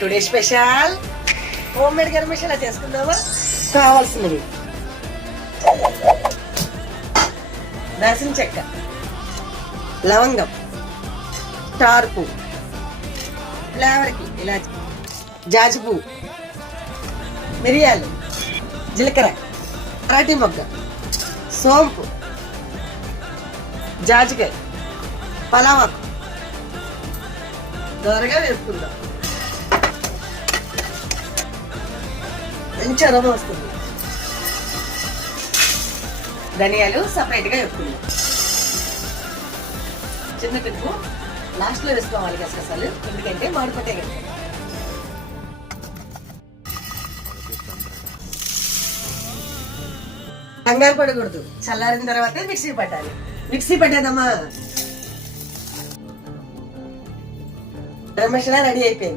Today special home made garam masala చేసుకుందామా. కావాల్సినవి దాల్చిన చెక్క, లవంగం, స్టార్ పువ్వు, ఫ్లేవర్కి ఇలాచి, జాజి పువ్వు, మిరియాలు, జీలకర్ర, అరటి మొగ్గ, సోంపు, జాజికాయ, పలావాకు దోరగా వేసుకుందాం. మంచి అరోమా వస్తుంది. ధనియాలు సపరేట్గా వేసుకుందాం. చిన్న టిప్పు లాస్ట్లో వేసుకోవాలి గసగసాలు, ఎందుకంటే మాడిపోతాయి కదా. కంగారు పడకూడదు, చల్లారిన తర్వాతే మిక్సీ పట్టాలి. మిక్సీ పట్టేదమ్మా. గరం మసాలా రెడీ అయిపోయింది.